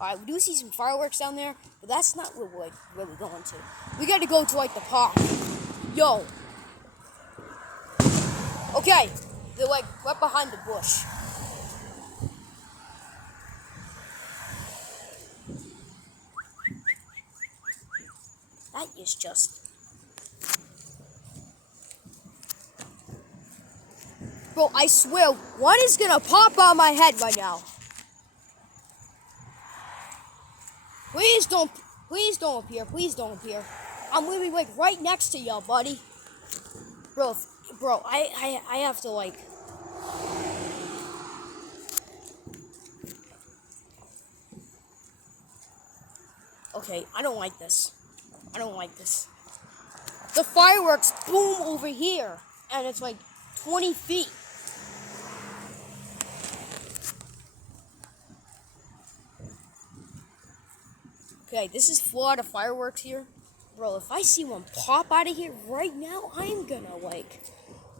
Alright, we do see some fireworks down there, but that's not where we're going to. We gotta go to, like, the park. Yo. Okay. They're, like, right behind the bush. That is just... Bro, I swear, one is gonna pop on my head right now. Please don't appear. Please don't appear. I'm literally like right next to y'all, buddy. Bro, I have to like. Okay, I don't like this. I don't like this. The fireworks boom over here, and it's like 20 feet. Okay, this is Florida fireworks here. Bro, if I see one pop out of here right now, I'm gonna, like,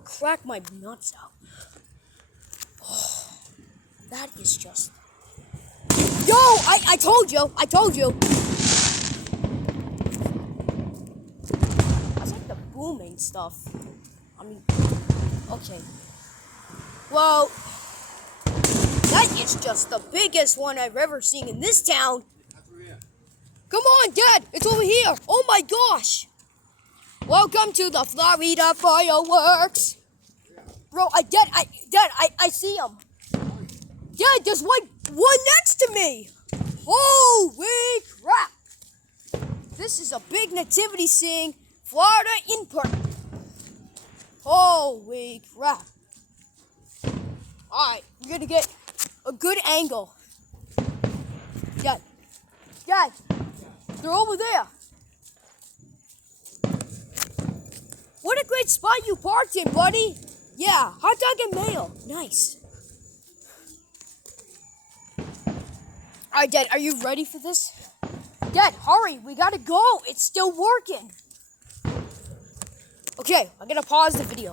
crack my nuts out. Oh, that is just... Yo! I told you! I told you! That's like the booming stuff. I mean, okay. Well, that is just the biggest one I've ever seen in this town. Come on, Dad! It's over here! Oh my gosh! Welcome to the Florida fireworks! Bro, I see them. Dad, there's one next to me! Holy crap! This is a big nativity scene. Florida in person. Holy crap. Alright, we're gonna get a good angle. Dad. They're over there. What a great spot you parked in, buddy. Yeah, hot dog and mayo. Nice. Alright, Dad, are you ready for this? Dad, hurry. We gotta go. It's still working. Okay, I'm gonna pause the video.